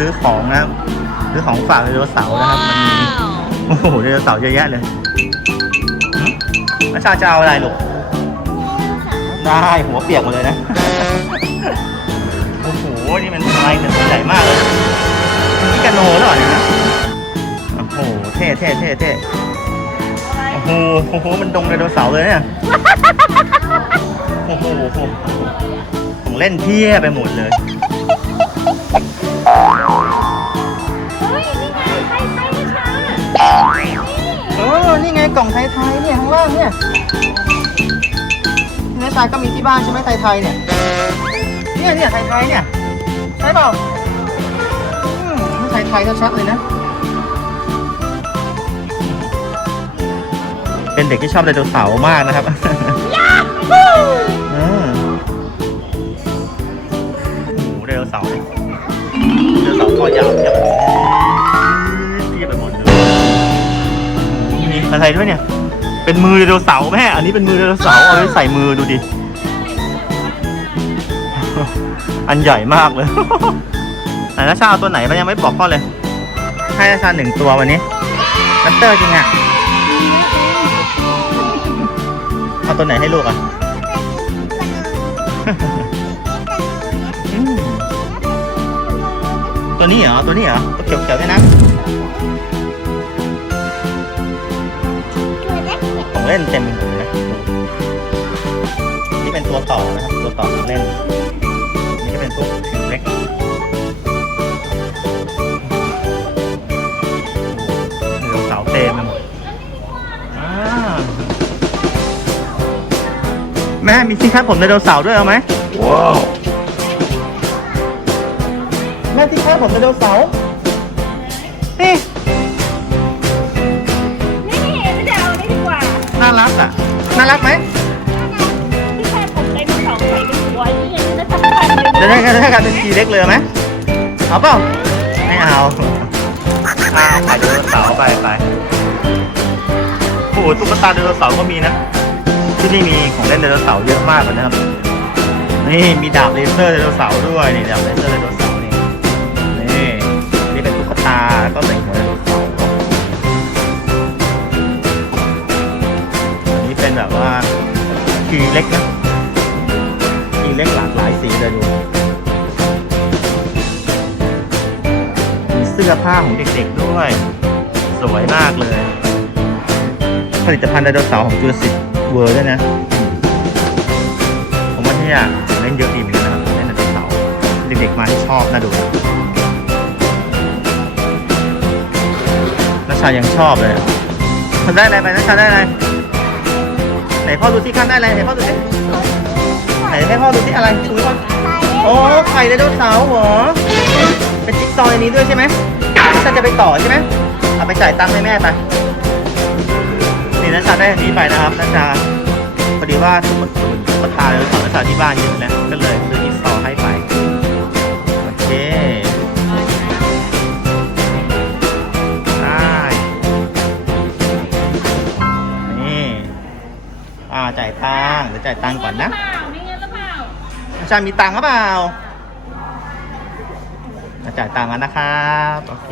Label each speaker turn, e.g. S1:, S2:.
S1: ซื้อของนะครับ ซื้อของฝากไดโนเสาร์นะครับ มันมีโอ้โหไดโนเสาร์เยอะแยะเลยหึนัชชาจะเอาอะไรลูกได้หัวเปียกหมดเลยนะ โอ้โห นี่มันอะไรเนี่ยตัวใหญ่มากเลยนี่กาโนหรือเปล่าเนี่ยนะโอ้โห เท่เท่เท่เท่โอ้โหโอ้โห มันดงไดโนเสาร์เลยเนี่ยโอ้โหของเล่นเพี้ยไปหมดเลย กล่องไทยๆเนี่ยข้างล่างเนี่ยเนื้อทรายก็มีที่บ้านใช่ไหมไทยๆเนี่ยเนี่ยเนี่ยไทยๆเนี่ยใช่เปล่าอืมไทยๆชัดๆเลยนะ เป็นเด็กที่ชอบไดโนเสาร์มากนะครับอืมโอ้โหไดโนเสาร์เนี่ยไดโนเสาร์คอยาวเพีย อะไรด้วยเนี่ย เป็นมือไดโนเสาร์แม่อันนี้เป็นมือไดโนเสาร์เอาไว้ใส่มือดูดิ อันใหญ่มากเลย ไหนนะชาเอาตัวไหนมันยังไม่บอกพ่อเลย ให้นะชาหนึ่งตัววันนี้นัตเตอร์จริงอะ เอาตัวไหนให้ลูกอะตัวนี้เหรอ ตัวนี้เหรอตัวเขียวๆเนี่ยนะ เล่นเต็มไปหมดเลยนะนี่เป็นตัวต่อนะครับ ตัวต่อของเล่น นี่ก็เป็นพวกถึงเล็กไดโนเสาร์เต็มไปหมดอ่าแม่มีที่คาดผมไดโนเสาร์ด้วยเอาไหมว้าวแม่ที่คาดผมไดโนเสาร์นี่
S2: นี่
S1: รักไหม
S2: ที่แค่ผมไดโนเสาร์ใส่เป็นหัวนี่ยังจะทำพันเลย
S1: จะได้กันได้กันเป็นทีเล็กเลยไหมเอาเปล่าไม่เอาเอาไข่ไดโนเสาร์ไปไปโอ้โหตุ๊กตาไดโนเสาร์ก็มีนะที่นี่มีของเล่นไดโนเสาร์เยอะมากเลยนะครับนี่มีดาบเลเซอร์ไดโนเสาร์ด้วยนี่ดาบเลเซอร์ไดโนเสาร์นี่นี่อันนี้เป็นตุ๊กตาก็ใส่หัว ทีเล็กนะทีเล็กหลากหลายสีเลยดูมีเสื้อผ้าของเด็กๆด้วย สวยมากเลย ผลิตภัณฑ์ไดโนเสาร์ของจูราสสิกเวิร์ด้วยนะ ผมว่าที่เนี่ยเล่นเยอะดีเหมือนกันนะเล่นไดโนเสาร์เด็กๆมาที่ชอบน่าดูนัชชายังชอบเลยทำได้อะไรไปนัชชาได้อะไร นพ่อดูที่ขั้นได้อะไรไหนพ่อดูสิไหนให้พ่อดูที่อะไรชูก่อนโอ้ไข่ไดโนเสาร์เหรอเป็นจิ๊กซอว์ในนี้ด้วยใช่ไหมฉันจะไปต่อใช่ไหมเอาไปจ่ายตังค์ให้แม่ไปนี่นัชชาได้อันนี้ไปนะครับนัชชาพอดีว่าสมุดศูนย์ตุ๊กตาไดโนเสาร์นัชชาที่บ้านเยอะแล้วก็เลยซื้อ จ่ายตังค์เดี๋ยวจ่ายตังค์ก่อนนะ
S2: เปล่าไม่งั้นหรือเปล่า
S1: อาจารย์มีตังค์หรือเปล่าจ่ายตังค์แล้วนะครับ โอเค